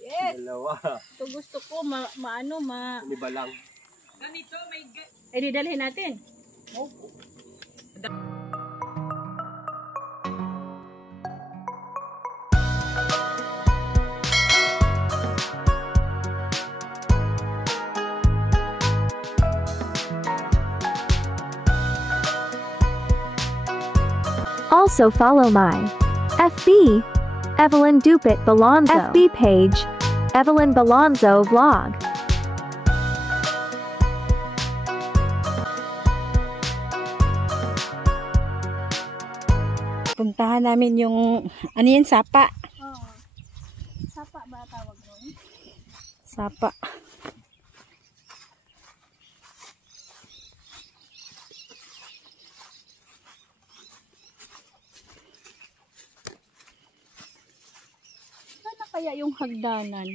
Yes. Dalawa. Ito gusto ko Umiba lang. Ganito may dalhin natin. Opo. Also follow my FB Evelyn Dupit Balonzo FB page Evelyn Balonzo Vlog. Puntahan namin yung ano yan, sapa. Oo. Sapa ba tawag doon? Sapa. Sana kaya yung hagdanan?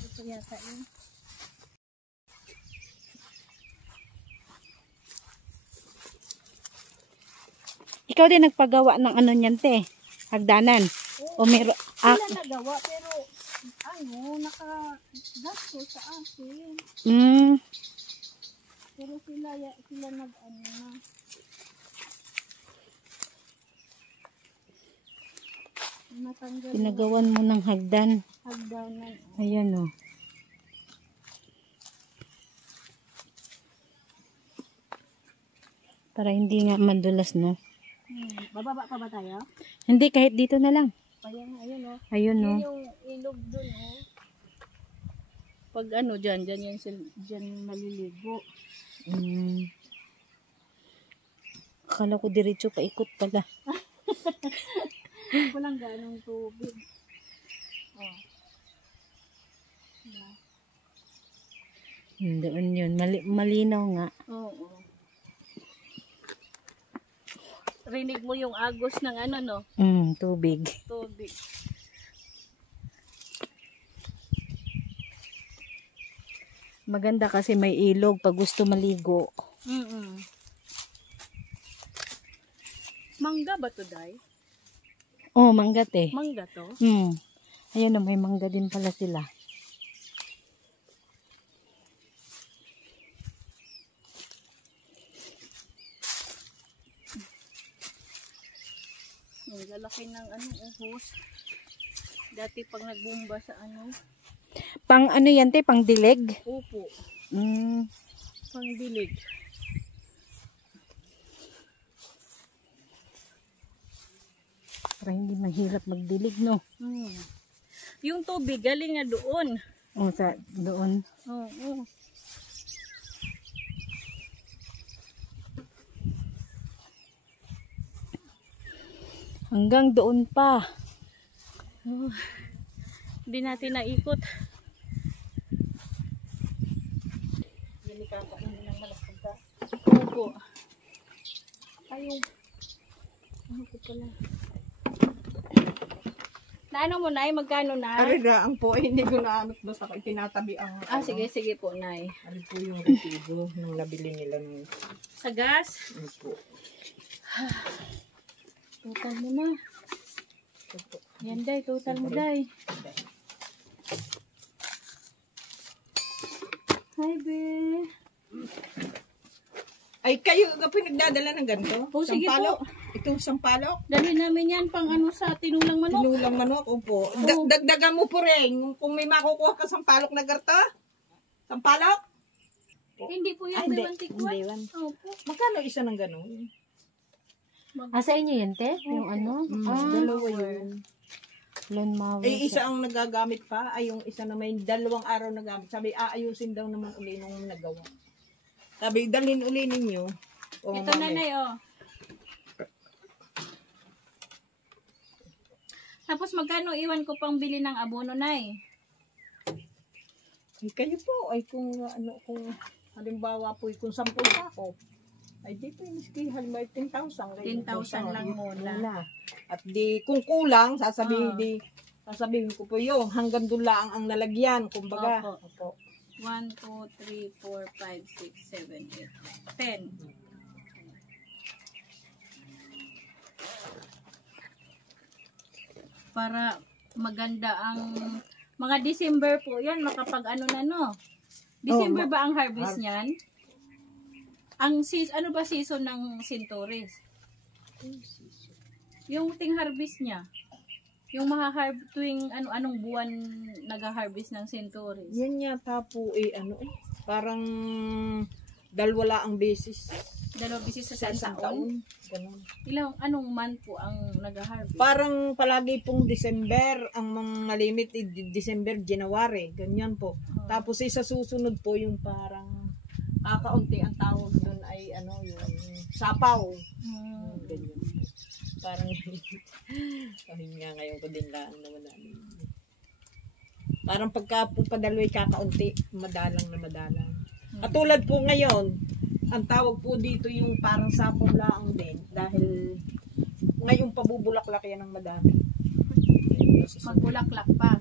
Ito yata yun. Ikaw din nagpagawa ng ano niyan, te? Hagdanan. O meron Sila nagawa pero naka-gasto sa akin. Pero sila nag-ano na. Natanggal Pinagawan mo ng hagdan. hagdanan. Ayan o. Para hindi nga madulas, no? Bababa pa ba tayo? Hindi, kahit dito na lang. Ayun, ayun o. Ayun, no? Yun yung ilog dun o. Pag ano dyan maliligo. Akala ko diretso paikot pala. Walang ganong tubig. Oh. Doon yun. Malinaw nga. Oo. Rinig mo yung agos ng ano, no? Tubig. Tubig. Maganda kasi may ilog pag gusto maligo. Mangga ba to, Day? Oh, mangga te. Mangga to? Ayan o, may mangga din pala sila. Ang lalaki ng hose. Dati pag nagbumba sa Pang ano yan te? Pang dilig? Opo. Pang dilig. Para hindi mahirap magdilig, no? Yung tubig galing nga doon. Doon. Oo. Hanggang doon pa. Hindi natin naikot. Opo. Ayun. Ano ko pala? Naano mo, Nay? Magkano, Nay? Arigaan po, hindi ko naamit basta itinatabi ang... Sige po, Nay. Ano po yung resibo nung nabili nila nung... Sa gas? Ano po. Total mo na. Yan, Day. Total mo, Day. Hi, be. Ay, kayo pinagdadala ng ganito? Oh, sige sampalok? po. Itong sampalok? Dali namin yan pang sa tinulang manok. Tinulang manok, opo. Dagdagan mo po rin. Kung may makukuha ka sampalok na garta? Sampalok? Hindi po yan. Hindi, one. Opo. Magkano isa ng gano'n? Sa inyo yan, te? Yung ano? Dalawa yun. Lon Mawar. Isa ang nagagamit pa, ay yung isa na may 2 araw nagamit. Sabi, aayusin daw naman uli nung nagawa. Sabi, dalhin uli ninyo. Ito, Nanay, Tapos magkano iwan ko pang bili ng abono, Nay? Ay, kayo po, ay kung halimbawa po, kung 10 ako, ay di po yung miski, halimbawa 10,000. 10,000 lang muna. At di, kung kulang, sasabihin ko po yung hanggang doon lang ang nalagyan, kumbaga. Opo. 1, 2, 3, 4, 5, 6, 7, 8, 10. para maganda ang mga December po yan, makapag ano na no. December ba ang harvest niyan? Ang ano ba season ng Centauris? Yung ting harvest niya. Yung tuwing anong buwan nag-harvest ng Centauris. Yan yata po parang dalawala ang beses. Dalawang beses Sa sa isang taon. taon. Ganun. Anong month po ang nag-harvest? Parang palagi pong December, ang mga limit December, January, ganyan po. Tapos sa susunod po yung parang kakaunti ang tawag doon ay yung sapaw. Ganyan. Parang kahit nga ngayon ko din lang naman namin. Parang pagka po padaloy kakaunti, madalang na madalang. At tulad po ngayon, ang tawag po dito yung parang sapaw lang din dahil ngayon pabubulaklak yan ng madami. Magbulaklak pa.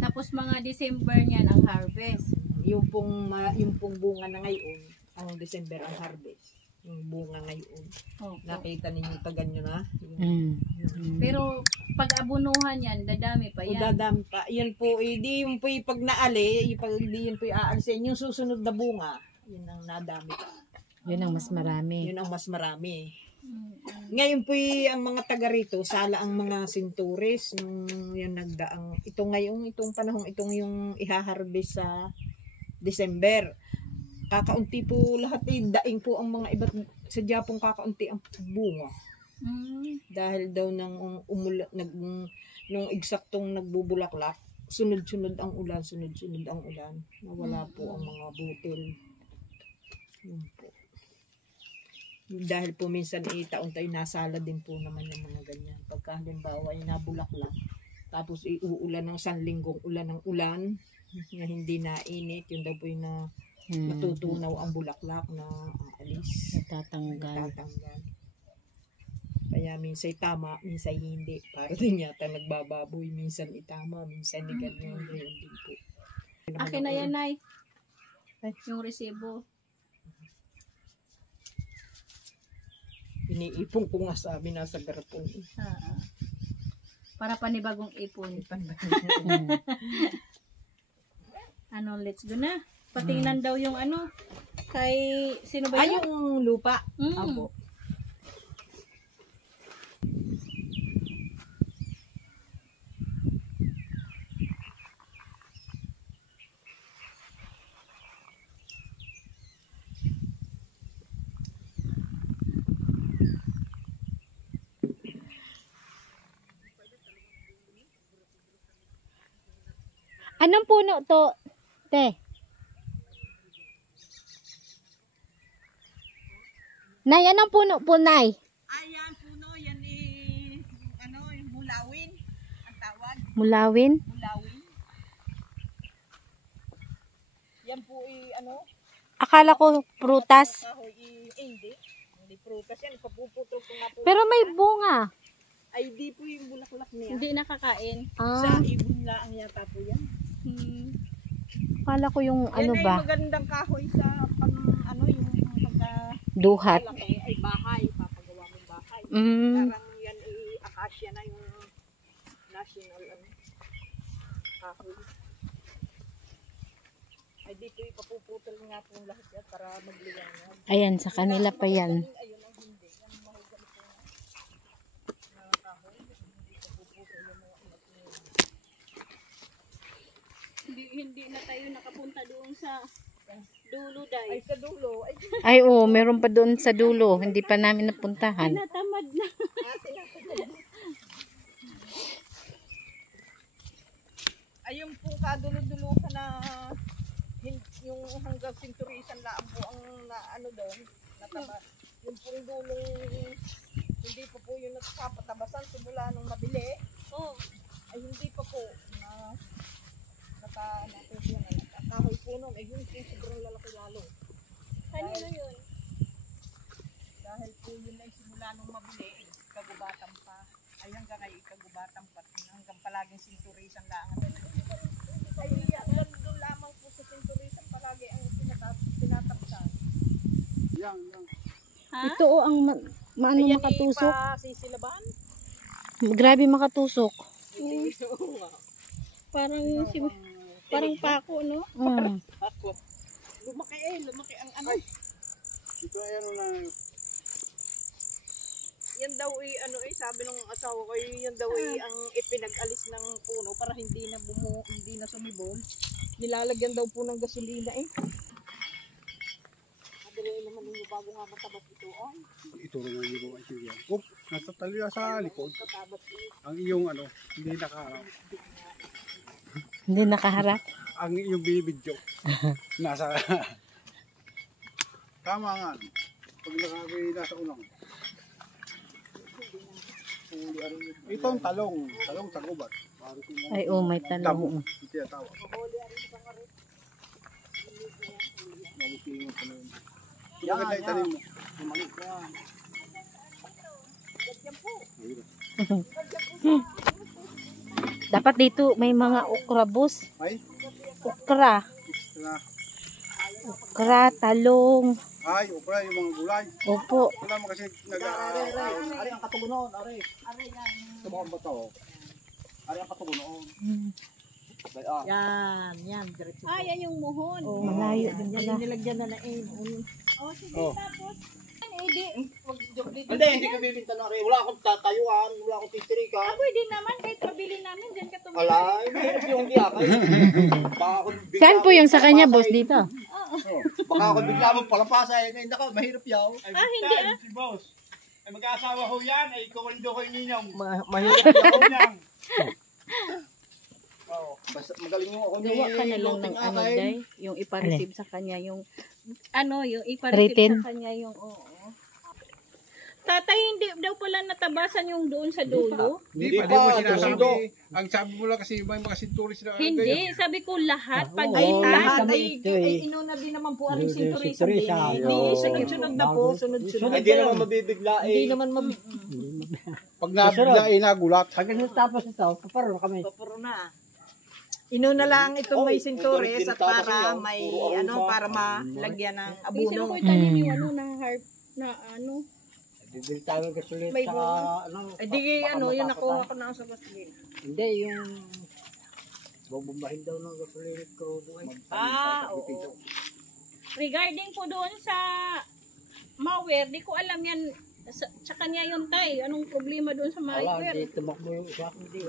Tapos mga December niyan ang harvest. Yung pong bunga na ngayon, ang December ang harvest. Yung bunga ngayon. Opo. Nakita ninyo tagan nyo na. Pero pag abunuhan yan, dadami pa yan. Dadami pa. Yan po, di yung po pag naali, di yun po aalisin. Yung susunod na bunga, yun ang nadami pa. Yun ang mas marami. Yun ang mas marami. Ngayon po ang mga taga rito, sala ang mga Centauris, nung yan nagdaang, itong panahong itong yung ihaharvest sa December. Kakaunti po lahat daing po ang mga iba't sadya pong kakaunti ang bunga. Dahil daw nung nung eksaktong nagbubulaklak, sunod-sunod ang ulan, nawala po ang mga butil. Yun po. Dahil po minsan taon tayo nasala din po naman ng mga ganyan. Pagka halimbawa ay nabulaklak, tapos uulan ng sanlinggong ulan ng ulan, na hindi nainit, yun daw po yung natutunaw ang bulaklak na alis. Natatanggal. Kaya minsan tama, minsan hindi. Para din yata nagbababoy, minsan itama, minsan ni ganyan. Ganyan din po. Akin na yan, Nay. Yung resibo. Iniipong ko nga sabi nasa garapon. Para panibagong ipon. Let's go na. Patingnan daw yung kay sino ba yun? Yung lupa. Apo. Anong puno to, te? Nay, anong puno po, Nay? Ayan, puno, yan yung mulawin, ang tawag. Mulawin? Mulawin. Yan po Akala ko prutas. kahoy, hindi prutas yan, papuputol ko nga po. Pero may bunga. Ay, di po yung bulaklak niya. Hindi nakakain. Sa ibon lang yata po yan. Akala ko yung Yan ay ba? magandang kahoy sa yung pagka Duhat. malaki ay bahay, papagawa mong bahay. Mm. Parang yan acacia na yung national kahoy. Ay dito ipapuputol nga po lahat yan para magliwanag. Ayan, sa kanila pa yan. Ayun ang hindi. Yan mahugali po na kahoy. Hindi papuputol yung mga Hindi na tayo nakapunta doon sa dulo, Day. ay sa dulo. Ay, Ay, meron pa doon sa dulo. Hindi pa namin napuntahan. Natamad na. ayun po kadulo-dulo ka na yung hanggang sinturisan lang po ang doon, nataba. Yung pong dulong hindi pa po yung nakapatabasan simula nung mabili. Ay hindi pa po na kahoy po nun. Ay yun po sobrang lalaki lalo. Kanino yun? Dahil po yun ay simula nung mabili, kagubatan pa. Ay hanggang ay kagubatan pa. Hanggang palaging sinturisan lang. Ay doon lamang po sa sinturisan palagi ang tinatapsan. Ha? Ito ang Ayan, makatusok. sisilaban. Grabe makatusok. Parang parang pako, no? Lumaki ang ano. Ito ay ano na. Yan daw sabi nung asawa ko, yan daw ang ipinag-alis ng puno para hindi na sumibol. Nilalagyan daw po ng gasolina eh. Madali naman yung bago nga matabas ito. Ito rin ang iyong ay yan. Oh, nasa talya sa likod. Ang iyong ano, hindi nakaharap. Hindi nakaharap. Ang iyong binibidyo. Nasa... Tama nga. Pag nasa unang. Ito ang talong. Talong sa gubat. Ay, oh, may Damo. talong. Ito yung tawag. Yan ang itanim mo. Dapat dito may mga okra, boss. Ay, Okra. na. Okra, talong. Ay, okra yung mga gulay. Opo. Wala mo kasi Ari ang katugunon, ari. Tumukang ba ito? Ari ang katugunon. Yan, diretso. Ah, yan yung muhon. Malayo din Yan pala. yung nilagyan na Oh, sige, Oh. tapos. Hindi. Hindi ka bibinta na rin. Wala akong tatayuan, wala akong titirikan. Ah, pwede naman. Kahit mabili namin, dyan ka tumili. Alay, mahirap yung di ako. Baka ako bigla Saan po yung sa kanya, boss, dito? Baka ako bigla mo palapasa. Hindi ako, mahirap yaw. Ah, hindi ah. Si boss. Ay mag-aasawa ho yan. Ay kuwendo ko yung ninong. Mahirap yaw. Ninang. Basta magaling yung ako ni Gawa ka na lang ng Loting ano, Akay. Day. Yung ipa-receive sa kanya yung yung ipa-receive Written? sa kanya yung Tatay, hindi daw pala natabasan yung doon sa dulo. Hindi pa, di mo sinasabi. Ang sabi mo lang kasi may mga sinturis na Hindi, sabi ko lahat. Pag lahat itan, ay inuna din naman po ang sinturisa din. Hindi, sunod-sunod na po. Sunod-sunod. Hindi naman mabibigla eh. Hindi naman Pag nabigla ay nagulat. mapapuro na. Inuna lang itong may sinturis at para may para malagyan ng minsan abono. ko itanim yung na harp na May bunga. Eh di yun nakuha ko na sa gasolina. Hindi, yung bubumbahin daw ng gasolina crudo ay. Oo. regarding po doon sa malware, di ko alam yan sa kanya yun tay. Anong problema doon sa Wala, malware? di tumakbo yung isa ko di.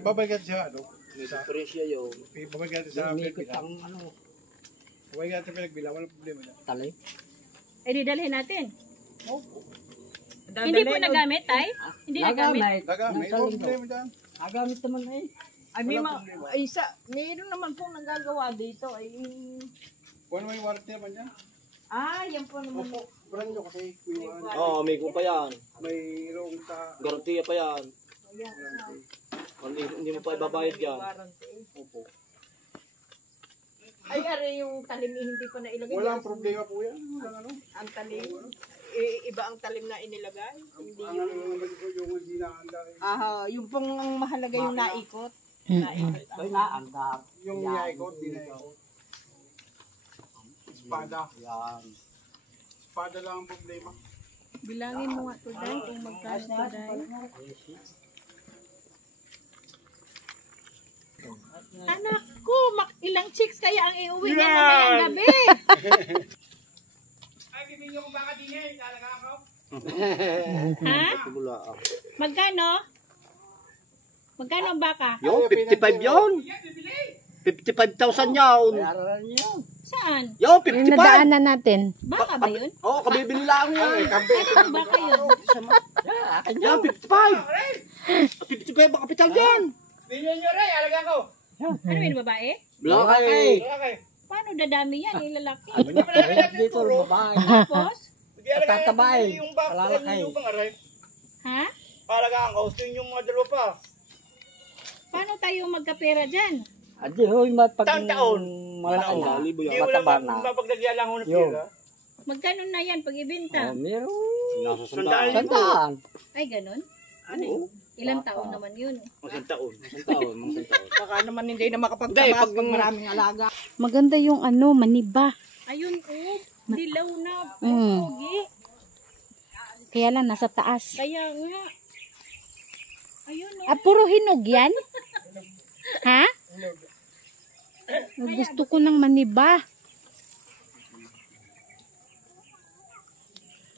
Babalikan siya, ano? May presyo yun. Babalikan sa Umikot pinagbilang. ang ano, Babalikan sa pinagbilang. Walang problema na. talay. Eh di dalhin natin. Hindi po nagamit tay? Hindi nagamit. Daga, may problema dyan. Nagamit naman eh. Ay, mayroon naman po nagagawa dito. Ay, Kung ano may warranty naman dyan. yan po naman. Opo, brand nyo kasi. Oo, may pa yan. Mayroong sa... Garantiya pa yan. Hindi mo pa ibabayad yan. Opo. Ay, yung talim hindi pa nailagay. Walang problema po yan. Walang ano. Ang talim. Iba ang talim na inilagay. Hindi Ang ano naman po yung hindi naanda. yung pong ang mahalaga yung naikot. Ito na, andar. Yung yaikot, di na ikot. Espada. Yan. Espada lang ang problema. Bilangin mo nga to day kung magkano to day. Anak ko, ilang chicks kaya ang iuwi niya mamayang gabi? Ay, kibigyan ko baka din eh. Talaga ako. Ha? Wala. Magkano? Magkano ang baka? Yung 55 yun. 55,000 yun. Bayaran niyo. Saan? Yung Yung 55. nadaanan natin. Baka ba yun? Oo, kabibili lang yun. Anong baka yun? Yan, 55. 55 ang kapital dyan. Tingnan nyo rin, alaga ko. Ano yun, babae? Blakay. Paano dadami yan? Yung lalaki. Dito, babae. Tapos? Tatabay. Palalakay. Ha? Alagaan ko, gusto yung mga dalawa pa. Paano tayo magkapera dyan? Adi, hoy, pag Taon-taon. malaki na, Libo yan. mataba na. mapagdagyan lang ako ng Yun. pera. Magkano na yan pag ibenta? Oh, meron. Nasa Sandaan. Sandaan. Ay, ganun? Ano yun? Ilang taon naman yun? Isang taon. Isang taon. Baka naman hindi na makapagtabas pag maraming alaga. Maganda yung ano, maniba. Ayun, dilaw na. Mm. Pogi. Kaya lang, nasa taas. Kaya nga. Ayun, no? Ah, puro hinog yan? Ha? Gusto ko ng maniba.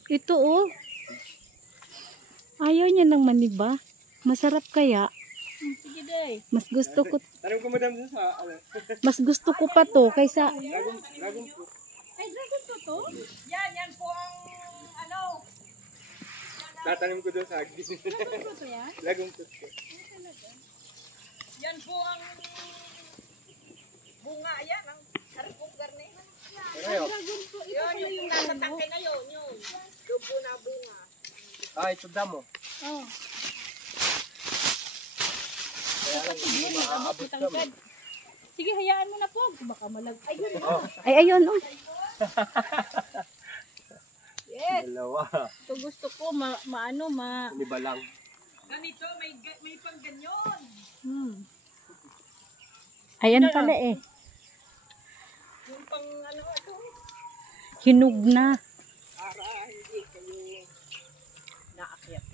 Ito oh. Ayaw niya ng maniba. Masarap kaya. Sige, day. Mas gusto ko Tanong ko madam sa ano. mas gusto ko pa to kaysa Dragon fruit. Ay, dragon fruit to? Yan po ang ano. Tatanim ko doon sa agdi. Dragon fruit to yan? Dragon fruit ko. Yan po ang bunga yan. Ang saripong garne. Pero Dragon fruit. Ito Yun, pala yung yung nasa ano. tangke na yun. Yun. Doon po na bunga. ito damo. Oh. Kaya lang hindi maaabot kami. Sige, hayaan mo na po. Baka malag... Ayun, ay ayun oh. yes. Dalawa. Ito gusto ko, maano, Umiba lang. Ganito, may pang ganyan. Ayan pala eh. Yung pang ano ito. Hinog na. Para hindi kayo naakyat.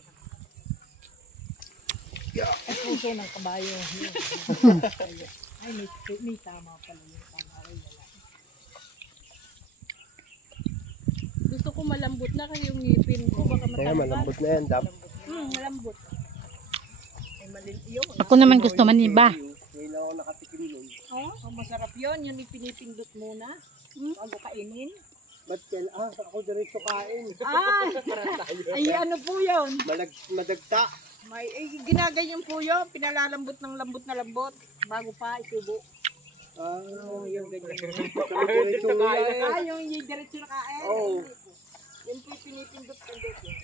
Ay, puso ng kabayo. Ay, may tama pala yung tama. gusto ko malambot na kasi yung ngipin ko. Baka Kaya matanggal. malambot na yan. Malambot. Ay, malil yun. Ako naman gusto maniba. Ngayon lang ako nakatikim nun. Oh, ang masarap yun. Yung ipinipindot muna. Bago kainin. Ba't ako diretso kain. Ay, ano po yun? Madagta. May ginaganyan po yun. Pinalalambot ng lambot na lambot. Bago pa isubo. Yung ganyan. Diretso kain. Yung diretso na kain. Oo. Yung po pinipindot-pindot yun.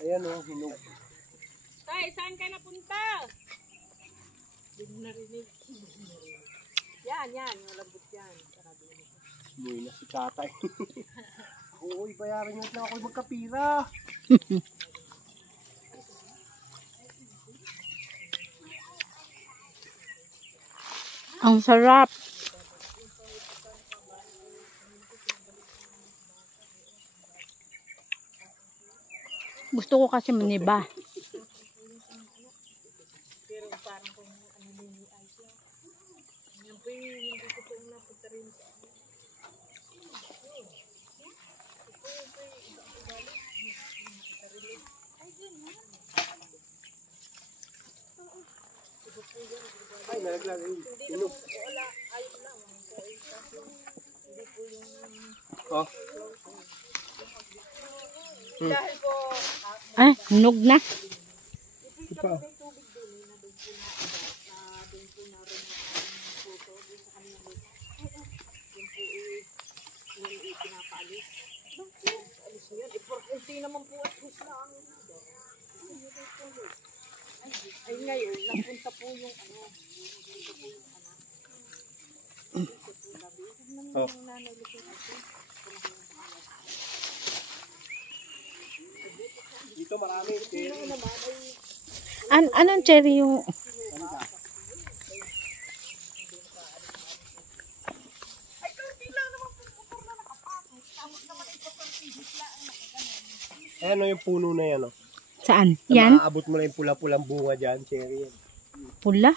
Ayan o, hinog. Tay, saan ka napunta? Hindi mo narinig. Yan. Yung lambot yan. Umuwi na si tatay. Uy, bayaran nyo na ako magkapira. Ang sarap. Gusto ko kasi maniba. Pero parang kung ano din yung ice lang. Yan po yung hindi ko po napunta rin sa Ay, nalaglag. Hinog. Oh. dahil po Ah, hinog na. Ipa. kunti naman po at hus lang. Ay ngayon, napunta po yung ano. Oh. Dito marami. Anong cherry yung... Ayan o yung puno na yan o. Saan? Yan? Maaabot mo na yung pula-pulang bunga dyan, cherry yan. Pula?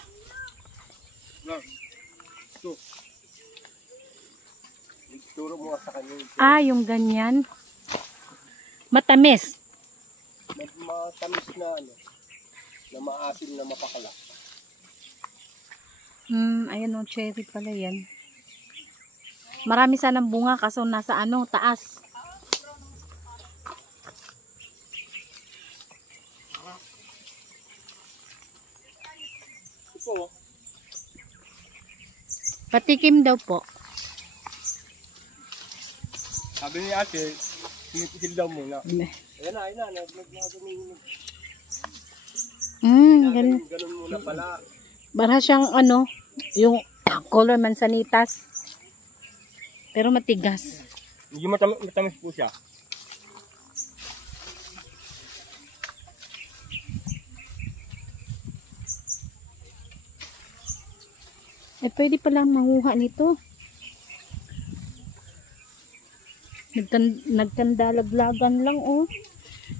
Ito. Turo mo sa kanya. Ah, yung ganyan. Matamis. Matamis na ano. Na maasim na mapakala. Ayan o, cherry pala yan. Marami sanang bunga kaso nasa ano, taas. Ito. Patikim daw po. Sabi ni ate, hinipisil daw muna. Ganun. Ayan na. Nagmagamin. Ganun muna pala. Para siyang ano, yung color mansanitas. Pero matigas. Hindi matamis po siya. Eh, pwede palang manguha nito. Nagkandalaglagan lang, oh.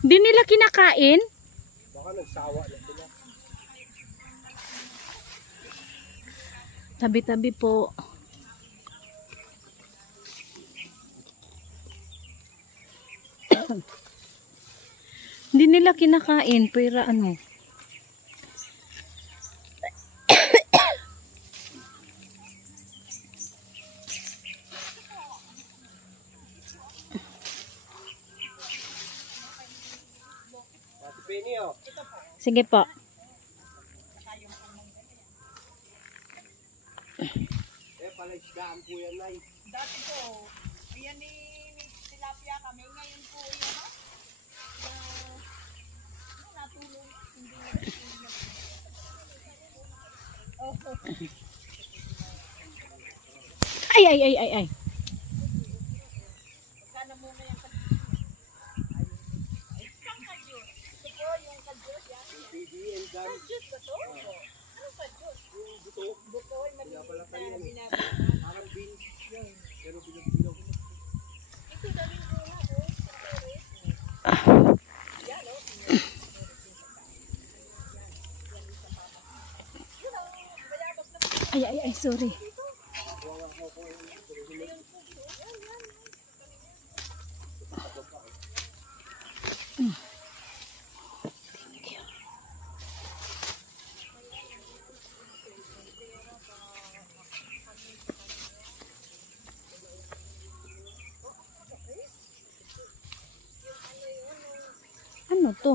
Hindi nila kinakain? Baka nagsawa na sila. Tabi-tabi po. Hindi nila kinakain, pero ano. Penny, oh. Sige po. Pala isdaan po yan, Nay. Dati po, yan ni tilapia kami. Ngayon po yan, natulong. Ay. Ay, sorry. Ano to?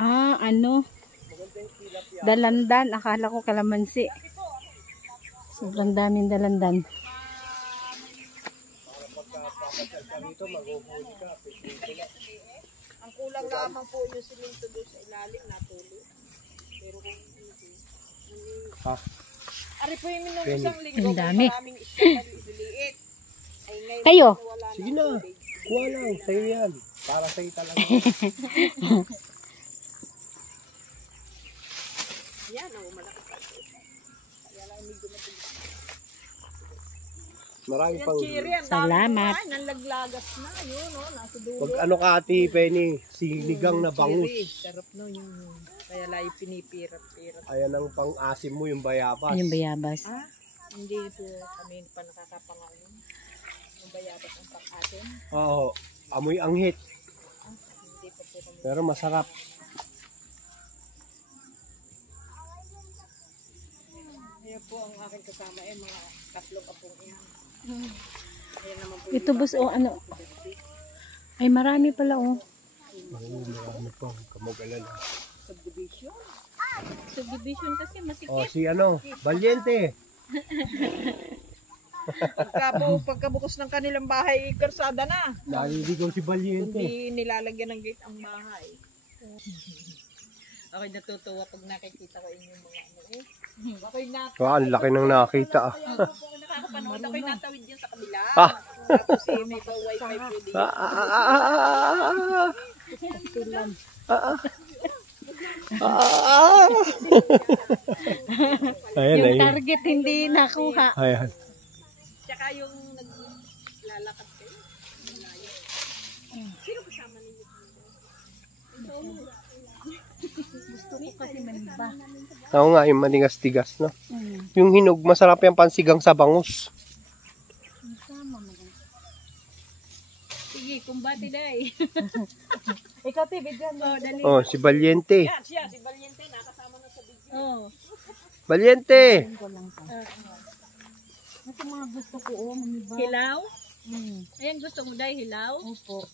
Ano? Dalandan. Akala ko kalamansi. Sobrang daming dalandan. Ang kulang lamang po yung siminto doon sa ilalim, natuloy. Pero kung hindi. Ari po yung minong isang linggo. Ang dami. Maraming isda na liliit. Ay ngayon Kayo? wala na. Sige na. Kuha lang. Sa'yo yan. Para sa'yo talaga. Yan, malakas pa. Kaya lang medyo matigas. Marami Yan, pang... cherry, ang dami Salamat. kumain. Nanlaglagas na. Yun, nasa dulo. Pag ano ka, Ate Penny, sinigang na Cherry, bangus. sarap no yung kaya lang pinipirap-pirap. Ayan ang pang-asim mo, yung bayabas. Yung bayabas. Ah, hindi po kami pa nakakapangalan. Yung bayabas ang pang-atin. Oo. Amoy anghit. Hindi pa po kami. Pero masarap. Ayan po ang aking kasama mga tatlong kapong yan. Ayan naman po Ito boss, ano? Ay, marami pala, Oo, marami pa. Kamag-alala. subdivision. Subdivision kasi masikip. O, si ano, Valiente. Pagkabukas ng kanilang bahay, karsada na. Naliligaw si Valiente. Hindi nilalagyan ng gate ang bahay. Ako'y natutuwa pag nakikita ko inyong mga ano eh. Ako'y Wow, ang laki ng nakita. nakakapanood. Ako'y natawid dyan sa kabila. Ah. Tapos may wifi po din. Ayan, Yung ayan. target hindi nakuha. Ayan. Tsaka yung naglalakad kayo. Sino kasama ninyo? Gusto ko kasi maniba. Oo nga, yung manigas-tigas, no? Yung hinog, masarap yung pansigang sa bangus. Sige, kumbati day. Ikaw, Tibi, dyan. Oh, dali. Oh, si Valiente. Yan, siya, si Valiente, nakasama na sa video. Oh. Valiente! Ito mga gusto ko, maniba. Hilaw? Ayan, gusto mo day hilaw? Opo.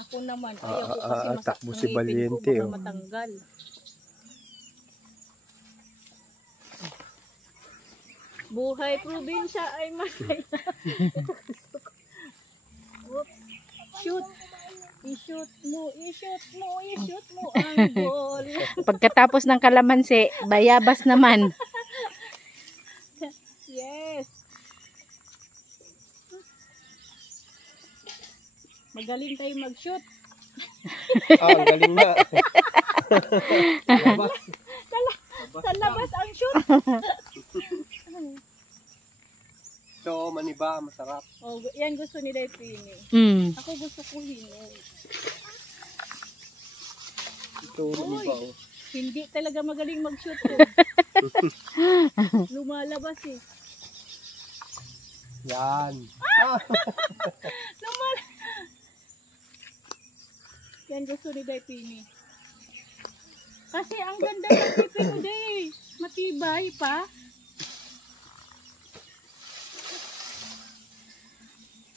Ako naman, ayoko kasi takbo ang si ngipin Valiente, ko, oh. baka matanggal. Buhay probinsya ay masaya. Oops. Shoot. I-shoot mo ang goal. Pagkatapos ng kalamansi, bayabas naman. Yes. Magaling tayo mag-shoot. Ang galing na. Labas. Sa labas ang shoot. So, maniba, masarap. Oh, yan gusto nila ipini. Ako gusto ko hinog. Ito, maniba, oh. Hindi talaga magaling mag-shoot to. Lumalabas eh. Yan. Yan gusto ni Day Pini. Kasi ang ganda ng pipi mo, Day. Matibay pa.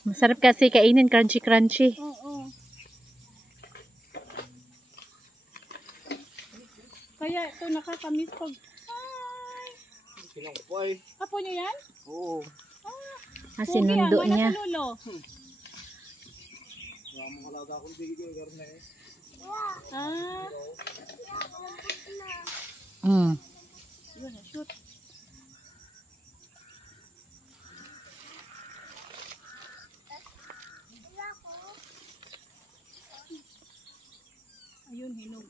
Masarap kasi kainin, crunchy-crunchy. Oo. Kaya ito nakakamiss pag... Ay! Pinangpay. Apo niyo yan? Oo. Ah, sinundo Pogi, niya. wala ka, Lolo. Wala mong halaga akong bigay karne. Ah, yun, shoot. Ayun, hinog.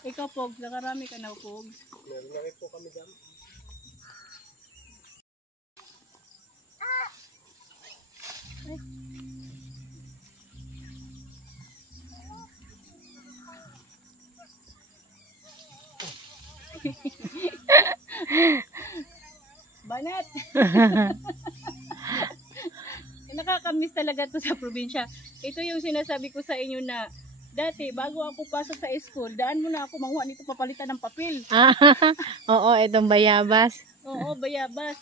Ikaw, Pog, nakarami ka na, Pog. Meron na rin po kami dyan. Banat! Nakakamiss talaga to sa probinsya. Ito yung sinasabi ko sa inyo na dati, bago ako pasok sa school, daan mo na ako manguha nito papalitan ng papel. Ah, oo, itong bayabas. Oo, bayabas.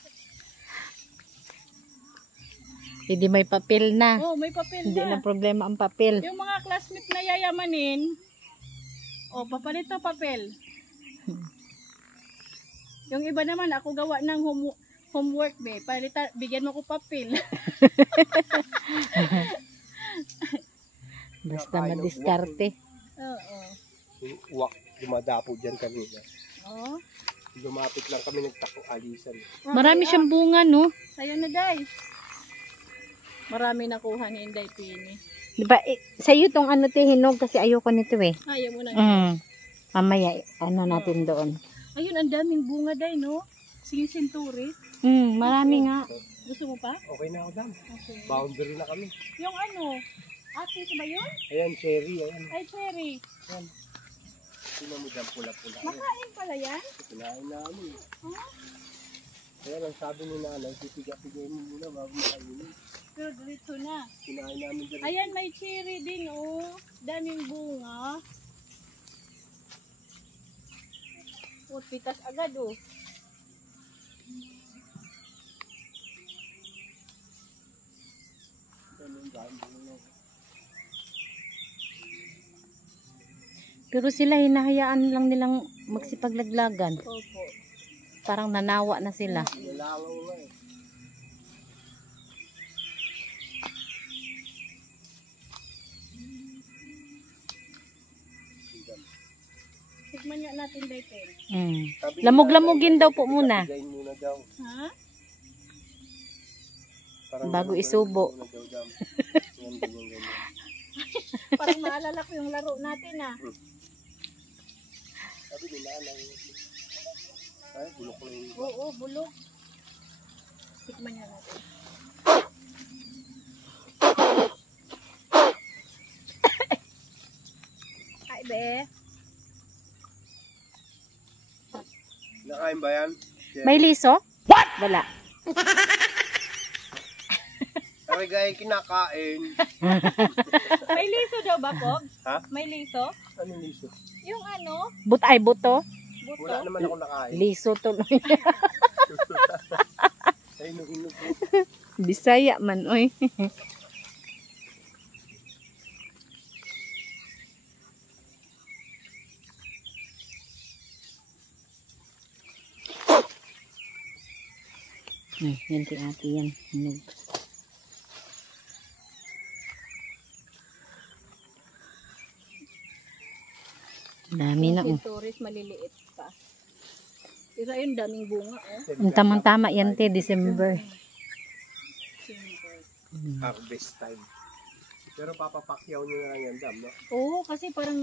Hindi may papel na. Oo, may papel Hindi na. na problema ang papel. Yung mga classmate na yayamanin, papalit ng papel. Yung iba naman, ako gawa ng homework, be. Bigyan mo ko papel. Basta madiskarte. Oo. Yung uwak, dumadapo dyan kanina. Oo. Lumapit lang kami nagtako alisan. Marami siyang bunga, no? Sa'yo na, Day. Marami nakuha ni Inday Pini. Diba, sa'yo tong ano te, hinog kasi ayoko nito eh. Ayaw mo na. Mamaya, ano natin doon. Ayun, ang daming bunga, Day, no? Sinturis. Marami nga. Gusto mo pa? Okay na ako dam. Okay. Boundary na kami. Yung ano, atis ba yun? Ayan, cherry. Ayan. Ay, cherry. Tingnan mo dyan, pula-pula. Ayan. Makain pala yan? Kinain namin. Huh? Kaya lang sabi ni nanay, titiga-tigay mo muna bago makainin. Pero dito na. Kinain namin dyan. Ayan, may cherry din, oh. Daming bunga. Oh, pitas agad, oh. Pero sila, hinahayaan lang nilang magsipaglaglagan. Opo. Parang nanawa na sila. Nilangaw nga eh. Tikman nga natin, Dayten. Sabi ni Lamog-lamugin nanay, daw po muna. titiga-tigayin muna daw. Ha? Parang Bago ganun, isubo. ganun muna daw, dam. Yan, ganyan. Parang maalala ko yung laro natin, ah. Sabi ni nanay, ay, bulok na yun. Oo, bulok. Tikman nga natin. Ay, be. Nakain ba yan? May liso? What? Wala. Arigay kinakain. May liso daw ba, Pog? Ha? May liso? Ano liso? Yung ano, Buto. buto. Wala naman ako nakain. Liso tuloy. Ay, nung po. Bisaya man, oy. Yan si ate yan. Hinog. Dami na. Yung tourist maliliit pa. Pero ayun, daming bunga, oh. Ang tamang-tama yan te, December. Harvest time. Pero papapakyaw nyo na lang yan, dam, no? Oo, kasi parang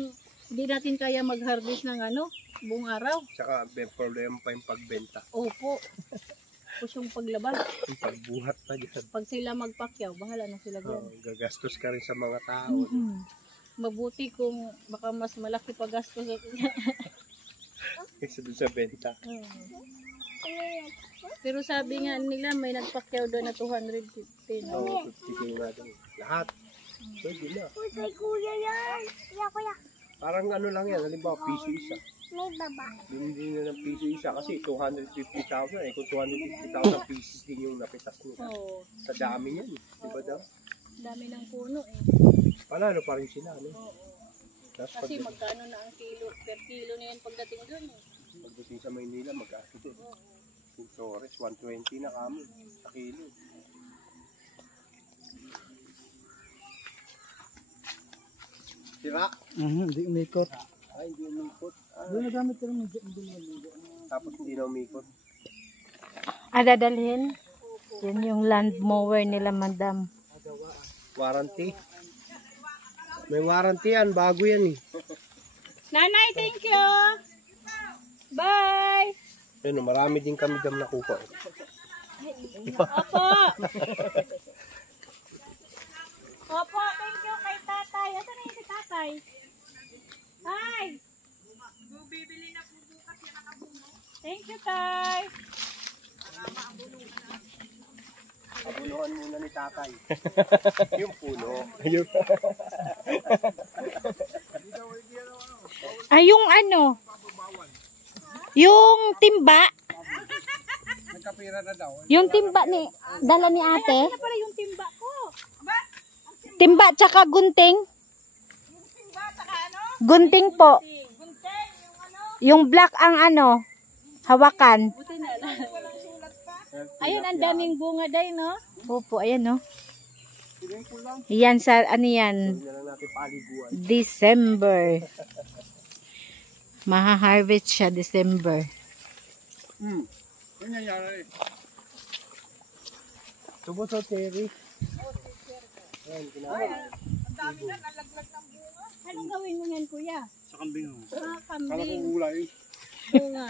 hindi natin kaya mag-harvest ng ano, buong araw. Tsaka may problema pa yung pagbenta. Opo. pusyong paglabas. Yung pagbuhat pa dyan. Pag sila magpakyaw, bahala na sila dyan. Gagastos ka rin sa mga tao. Mabuti kung baka mas malaki pa gastos. Kaysa dun sa benta. Pero sabi nga nila may nagpakyaw doon na 250. So, 50 kayo natin. Lahat. Pwede na. Kuya yan. Kuya. Parang ano lang yan. Halimbawa, piso isa. May baba. Hindi na ng piso isa kasi 250,000 eh. Kung 250,000 pieces din yung napitas nila. Oo. Sa dami yan. Diba daw? Dami ng puno eh. Panalo pa rin sila. No? Tapos Kasi magkano na ang kilo, per kilo na yan pagdating doon eh. pagdating sa Maynila, magkano doon. Yung Torres, 120 na kami sa kilo. Sira? Hindi umikot. Ay, hindi umikot. Doon nagamit ko lang ng Tapos hindi na umikot. Dadalhin. Yan yung land mower nila, madam. Warranty. May warranty yan, bago yan eh. Nanay, thank you! Bye! Ayun, marami din kami dam nakuha. Opo! Opo, thank you kay tatay. Asan na yung si tatay? Hi! Bibili na po bukas yan ang abuno. Thank you, tay! Abunuhan muna ni tatay. Yung puno. Yung ano? Yung timba? Nagkapira na daw. Yung timba ni dala ni ate? Ano pala yung timba ko? Timba tsaka gunting? Gunting po. Yung black ang ano, hawakan. Buti na lang. Ayun, ang daming bunga day, no? Opo, ayan no. Yan sa ano yan? Hindi na lang natin paliguan. December. Maha-harvest siya December. Ano nangyari? Tubos o cherry? Ayan, Anong gawin mo yan, kuya? Sa kambing. Kambing. Ulay. Bunga.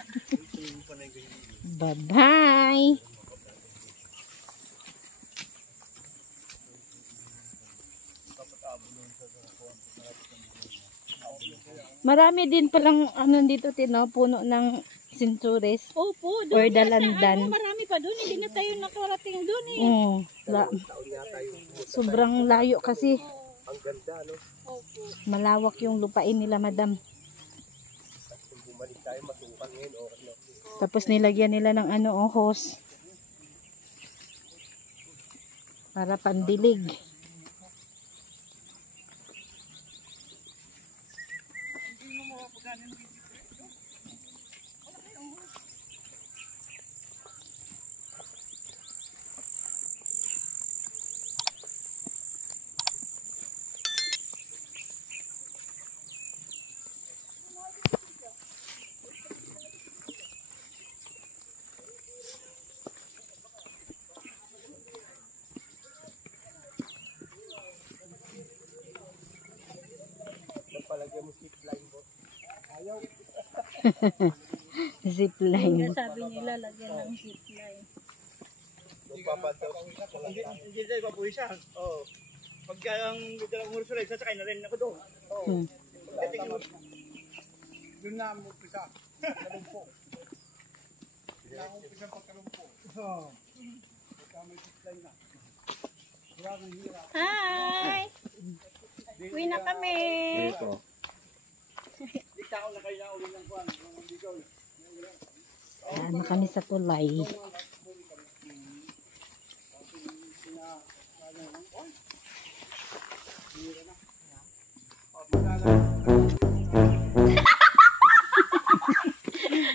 Bye-bye. Marami din palang ano dito tino, puno ng sinturis. Opo, Or doon na sa dalandan. ano, marami pa doon. Hindi na tayo nakarating doon eh. Sobrang layo kasi. ang ganda, no? Opo. Malawak yung lupain nila, madam. Kung bumalik tayo, masukan ngayon, okay na. Tapos nilagyan nila ng ano, hose. Para pandilig. Palagyan mo zip line mo. Ayaw. Zipline. Sabi nila, lagyan ng zipline. Magpapantaw. Hindi tayo papuwisan. Oo. Pagka ang dalang mo rin, sasakay na rin ako doon. Oo. Pagdating mo. Doon na mo pisa. Kalumpo. Doon na mo pisa pagkalumpo. Oo. Pagka may zipline na. Maraming hirap. Hi! Uwi na kami. Ito. Ikaw na kayo na uli ng kwan. Ano kami sa tulay.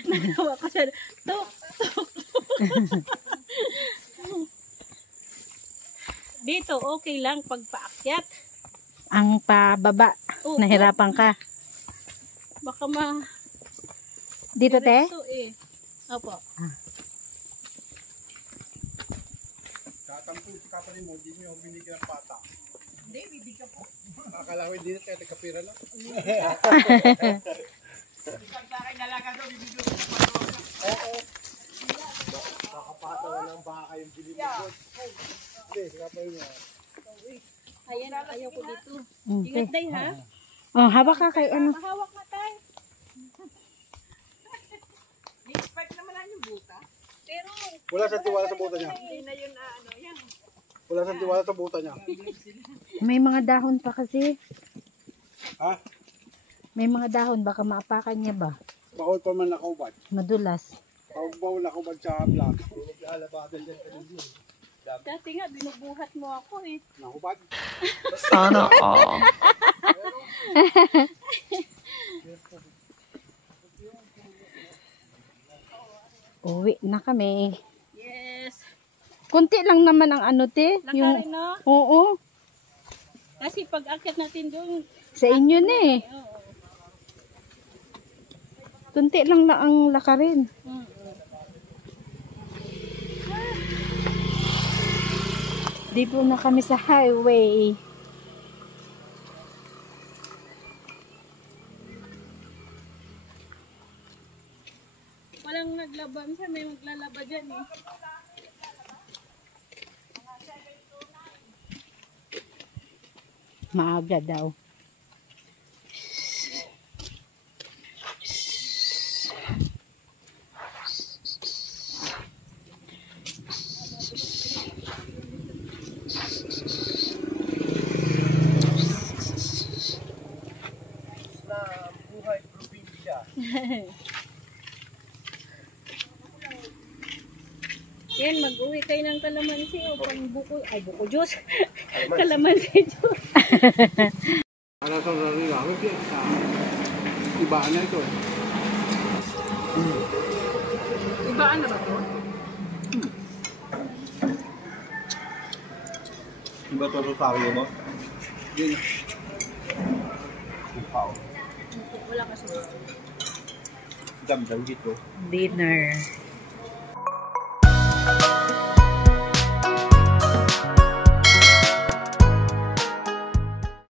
Nagawa ko siya. Tuk, tuk, tuk. Dito, okay lang pag paakyat. Ang pababa, Opo. nahirapan ka. Baka ma... Dito, te? Diretso eh. Opo. Tatampo si kapatid mo, hindi mo binigyan ng pata. Hindi, bibigyan ko. Akala ko hindi na tayo nagkapira lang. Isang sa akin nalaga daw, bibigyan ko ng pata. Oo. Kakapatawan ng baka yung bili mo. Hindi, kapay mo. Ayan, ayaw ko dito. Okay. Ingat day ha. Oh, hawak ka kay ano. Mahawak na tayo. Expect naman na yung buta. Pero, Wala sa tiwala sa buta niya. Hindi na yun ano yan. Wala sa tiwala sa buta niya. May mga dahon pa kasi. Ha? May mga dahon, baka maapakan niya ba? Bawal pa man nakaubad. Madulas. Bawal nakaubad sa vlog. Naglalabadan dyan ka din yun. dati nga, binubuhat mo ako eh. Nakubad? Sana all. Uwi na kami. Yes. Kunti lang naman ang ano te. Lakarin no? Oo. Kasi pag akyat natin doon, Sa inyo na eh. oo. Kunti lang na ang lakarin. Di po na kami sa highway. Walang naglaban siya, may maglalaba dyan eh. Maaga daw. Buhay probinsya. Yan, mag-uwi kayo ng kalamansi o pang buko, ay buko juice. Kalamansi juice. Para sa rarila, ibaan na ito. Ibaan na ba to? Iba ito rosaryo mo? Yun. Upaw. Wala kasi. Damdam dito. Dinner.